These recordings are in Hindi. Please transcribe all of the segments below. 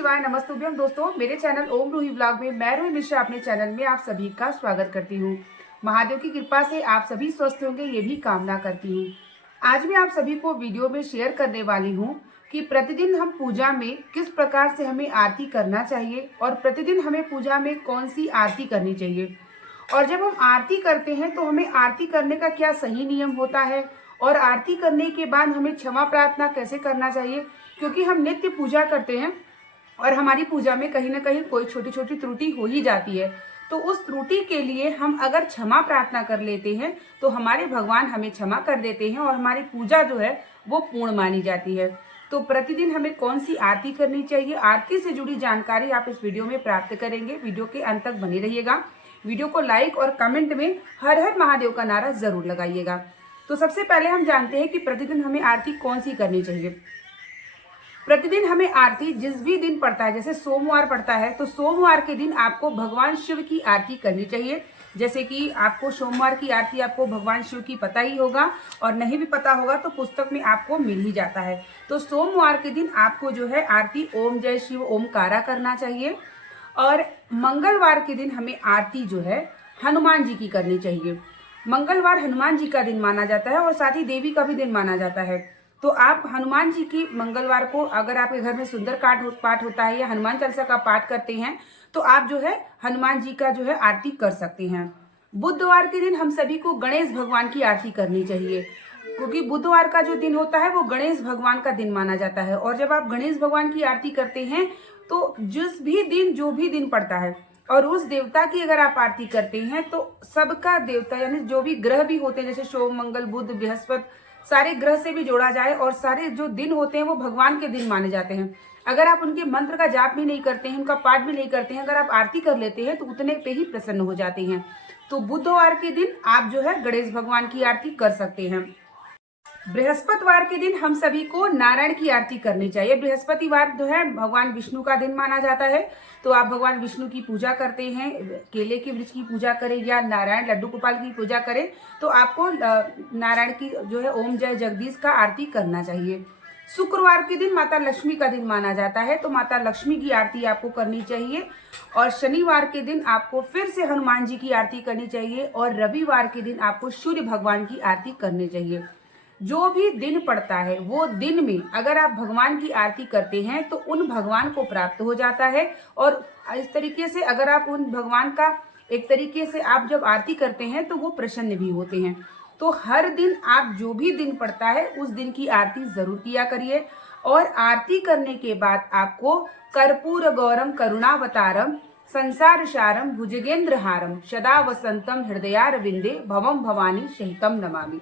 शिवाय नमस्तुभ्यम दोस्तों, मेरे चैनल ओम रूही व्लॉग में मैं रूही मिश्रा अपने चैनल में आप सभी का स्वागत करती हूँ। महादेव की कृपा से आप सभी स्वस्थ होंगे ये भी कामना करती हूँ। आज मैं आप सभी को वीडियो में शेयर करने वाली हूँ कि प्रतिदिन हम पूजा में किस प्रकार से हमें आरती करना चाहिए और प्रतिदिन हमें पूजा में कौन सी आरती करनी चाहिए। और जब हम आरती करते हैं तो हमें आरती करने का क्या सही नियम होता है और आरती करने के बाद हमें क्षमा प्रार्थना कैसे करना चाहिए, क्योंकि हम नित्य पूजा करते हैं और हमारी पूजा में कहीं ना कहीं कोई छोटी छोटी त्रुटि हो ही जाती है। तो उस त्रुटि के लिए हम अगर क्षमा प्रार्थना कर लेते हैं तो हमारे भगवान हमें क्षमा कर देते हैं और हमारी पूजा जो है वो पूर्ण मानी जाती है। तो प्रतिदिन हमें कौन सी आरती करनी चाहिए, आरती से जुड़ी जानकारी आप इस वीडियो में प्राप्त करेंगे। वीडियो के अंत तक बने रहिएगा। वीडियो को लाइक और कमेंट में हर हर महादेव का नारा जरूर लगाइएगा। तो सबसे पहले हम जानते हैं कि प्रतिदिन हमें आरती कौन सी करनी चाहिए। प्रतिदिन हमें आरती जिस भी दिन पड़ता है, जैसे सोमवार पड़ता है तो सोमवार के दिन आपको भगवान शिव की आरती करनी चाहिए। जैसे कि आपको सोमवार की आरती आपको भगवान शिव की पता ही होगा, और नहीं भी पता होगा तो पुस्तक में आपको मिल ही जाता है। तो सोमवार के दिन आपको जो है आरती ओम जय शिव ओमकारा करना चाहिए। और मंगलवार के दिन हमें आरती जो है हनुमान जी की करनी चाहिए। मंगलवार हनुमान जी का दिन माना जाता है और साथ ही देवी का भी दिन माना जाता है। तो आप हनुमान जी की मंगलवार को, अगर आपके घर में सुंदर पाठ होता है या हनुमान चालीसा का पाठ करते हैं तो आप जो है हनुमान जी का जो है आरती कर सकते हैं। बुधवार के दिन हम सभी को गणेश भगवान की आरती करनी चाहिए, क्योंकि बुधवार का जो दिन होता है वो गणेश भगवान का दिन माना जाता है। और जब आप गणेश भगवान की आरती करते हैं तो जिस भी दिन जो भी दिन पड़ता है और उस देवता की अगर आप आरती करते हैं तो सबका देवता यानी जो भी ग्रह भी होते हैं, जैसे सोम मंगल बुध बृहस्पति, सारे ग्रह से भी जोड़ा जाए और सारे जो दिन होते हैं वो भगवान के दिन माने जाते हैं। अगर आप उनके मंत्र का जाप भी नहीं करते हैं, उनका पाठ भी नहीं करते हैं, अगर आप आरती कर लेते हैं तो उतने पे ही प्रसन्न हो जाते हैं। तो बुधवार के दिन आप जो है गणेश भगवान की आरती कर सकते हैं। बृहस्पतिवार के दिन हम सभी को नारायण की आरती करनी चाहिए। बृहस्पतिवार जो है भगवान विष्णु का दिन माना जाता है। तो आप भगवान विष्णु की पूजा करते हैं, केले के वृक्ष की पूजा करें या नारायण लड्डू गोपाल की पूजा करें तो आपको नारायण की जो है ओम जय जगदीश का आरती करना चाहिए। शुक्रवार के दिन माता लक्ष्मी का दिन माना जाता है तो माता लक्ष्मी की आरती आपको करनी चाहिए। और शनिवार के दिन आपको फिर से हनुमान जी की आरती करनी चाहिए। और रविवार के दिन आपको सूर्य भगवान की आरती करनी चाहिए। जो भी दिन पड़ता है वो दिन में अगर आप भगवान की आरती करते हैं तो उन भगवान को प्राप्त हो जाता है। और इस तरीके से अगर आप उन भगवान का एक तरीके से आप जब आरती करते हैं तो वो प्रसन्न भी होते हैं। तो हर दिन आप जो भी दिन पड़ता है उस दिन की आरती जरूर किया करिए। और आरती करने के बाद आपको कर्पूर गौरम करुणावतारम संसार सारम भुजगेंद्र हारम सदा वसंतम हृदयारविंदे भवम भवानी सहितम नमामि,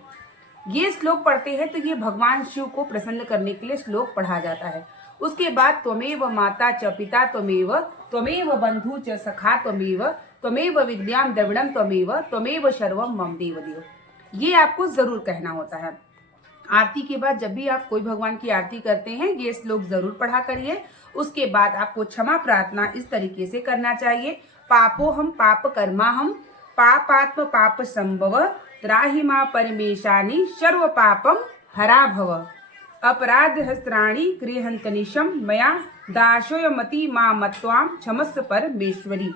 ये श्लोक पढ़ते हैं तो ये भगवान शिव को प्रसन्न करने के लिए श्लोक पढ़ा जाता है। उसके बाद त्वमेव माता च पिता त्वमेव त्वमेव बंधु च सखा त्वमेव विद्याम द्रविणम त्वमेव सर्वम मम देवदेव, ये आपको जरूर कहना होता है। आरती के बाद जब भी आप कोई भगवान की आरती करते हैं ये श्लोक जरूर पढ़ा करिए। उसके बाद आपको क्षमा प्रार्थना इस तरीके से करना चाहिए। पापो हम पाप कर्मा हम पापात्म पाप संभव त्राहि मां परमेशानी सर्व पापम हरा भव अपराध हस्त्राणी गृहंतनिशम मया दाशोयमति मां मत्वाम क्षमस्व परमेश्वरी।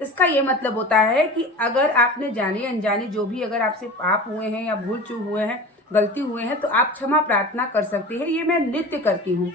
इसका ये मतलब होता है कि अगर आपने जाने अनजाने जो भी अगर आपसे पाप हुए हैं या भूल चूक हुए हैं, गलती हुए हैं तो आप क्षमा प्रार्थना कर सकते हैं। ये मैं नित्य करती हूँ।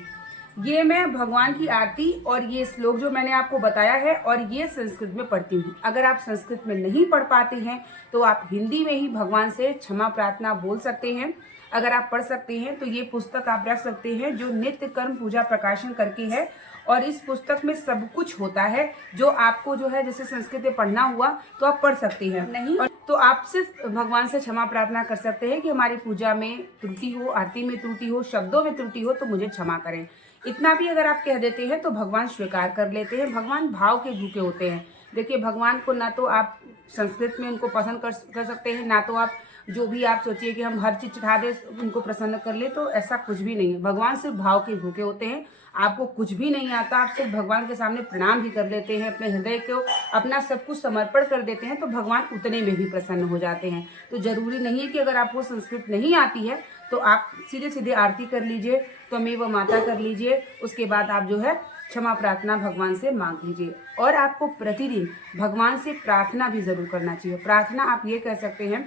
ये मैं भगवान की आरती और ये श्लोक जो मैंने आपको बताया है और ये संस्कृत में पढ़ती हूँ। अगर आप संस्कृत में नहीं पढ़ पाते हैं तो आप हिंदी में ही भगवान से क्षमा प्रार्थना बोल सकते हैं। अगर आप पढ़ सकते हैं तो ये पुस्तक आप रख सकते हैं जो नित्य कर्म पूजा प्रकाशन करके है। और इस पुस्तक में सब कुछ होता है जो आपको जो है जैसे संस्कृत में पढ़ना हुआ तो आप पढ़ सकते हैं, नहीं तो आप सिर्फ भगवान से क्षमा प्रार्थना कर सकते हैं कि हमारी पूजा में त्रुटि हो, आरती में त्रुटि हो, शब्दों में त्रुटि हो तो मुझे क्षमा करें। इतना भी अगर आप कह देते हैं तो भगवान स्वीकार कर लेते हैं। भगवान भाव के भूखे होते हैं। देखिए भगवान को ना तो आप संस्कृत में उनको पसंद कर सकते हैं, ना तो आप जो भी आप सोचिए कि हम हर चीज चढ़ा दे उनको प्रसन्न कर ले, तो ऐसा कुछ भी नहीं है। भगवान सिर्फ भाव के भूखे होते हैं। आपको कुछ भी नहीं आता, आप सिर्फ भगवान के सामने प्रणाम भी कर लेते हैं, अपने हृदय को अपना सब कुछ समर्पण कर देते हैं तो भगवान उतने में भी प्रसन्न हो जाते हैं। तो जरूरी नहीं है कि अगर आपको संस्कृत नहीं आती है तो आप सीधे सीधे आरती कर लीजिए, त्वमेव माता कर लीजिए। उसके बाद आप जो है क्षमा प्रार्थना भगवान से मांग लीजिए। और आपको प्रतिदिन भगवान से प्रार्थना भी जरूर करना चाहिए। प्रार्थना आप ये कह सकते हैं,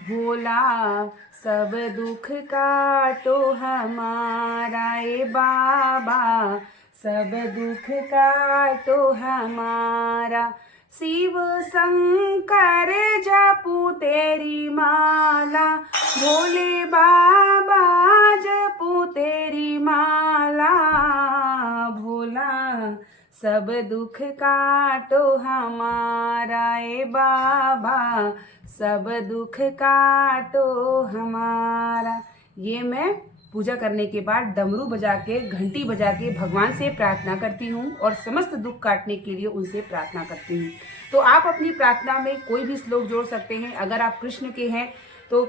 भोला सब दुख काटो हमारा, ए बाबा सब दुख काटो हमारा, शिव शंकर जपू तेरी माला, भोले बाबा जपू तेरी माला, भोला सब दुख काटो हमारा, ए बाबा सब दुख काटो हमारा। ये मैं पूजा करने के बाद डमरू बजा के, घंटी बजा के भगवान से प्रार्थना करती हूँ और समस्त दुख काटने के लिए उनसे प्रार्थना करती हूँ। तो आप अपनी प्रार्थना में कोई भी श्लोक जोड़ सकते हैं। अगर आप कृष्ण के हैं तो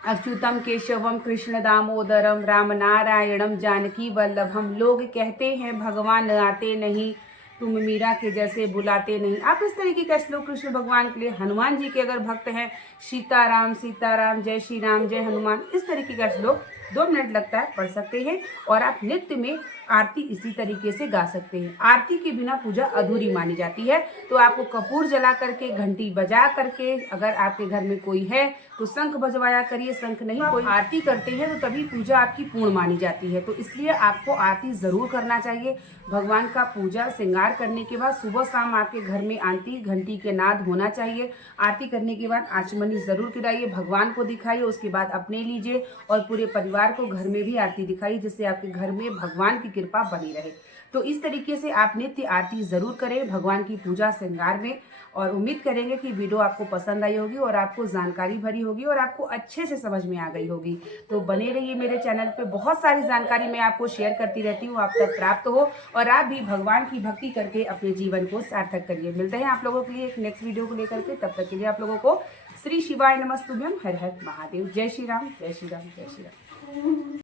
अच्युतम केशवम कृष्ण दामोदरम राम नारायणम जानकी वल्लभम। लोग कहते हैं भगवान आते नहीं, तुम मीरा के जैसे बुलाते नहीं। आप इस तरीके का श्लोक कृष्ण भगवान के लिए, हनुमान जी के अगर भक्त हैं, सीताराम जय श्री राम जय हनुमान, इस तरीके का श्लोक 2 मिनट लगता है पढ़ सकते हैं। और आप नित्य में आरती इसी तरीके से गा सकते हैं। आरती के बिना पूजा अधूरी मानी जाती है। तो आपको कपूर जला करके, घंटी बजा करके, अगर आपके घर में कोई है तो शंख बजवाया करिए। शंख नहीं, कोई आरती करते हैं तो तभी पूजा आपकी पूर्ण मानी जाती है। तो इसलिए आपको आरती जरूर करना चाहिए। भगवान का पूजा श्रृंगार करने के बाद सुबह शाम आपके घर में आरती घंटी के नाद होना चाहिए। आरती करने के बाद आचमनी जरूर गिराइए, भगवान को दिखाइए, उसके बाद अपने लीजिए और पूरे परिवार को घर में भी आरती दिखाइए, जिससे आपके घर में भगवान की कृपा बनी रहे। तो इस तरीके से आप नित्य आरती जरूर करें भगवान की पूजा श्रृंगार में। और उम्मीद करेंगे कि वीडियो आपको पसंद आई होगी और आपको जानकारी भरी होगी और आपको अच्छे से समझ में आ गई होगी। तो बने रहिए मेरे चैनल पे, बहुत सारी जानकारी मैं आपको शेयर करती रहती हूँ, आप तक प्राप्त हो और आप भी भगवान की भक्ति करके अपने जीवन को सार्थक करिए। मिलते हैं आप लोगों के लिए एक नेक्स्ट वीडियो को लेकर के। तब तक के लिए आप लोगों को श्री शिवाय नमस्तुभ्यम, हर हर महादेव। जय श्री राम जय श्री राम जय श्री राम।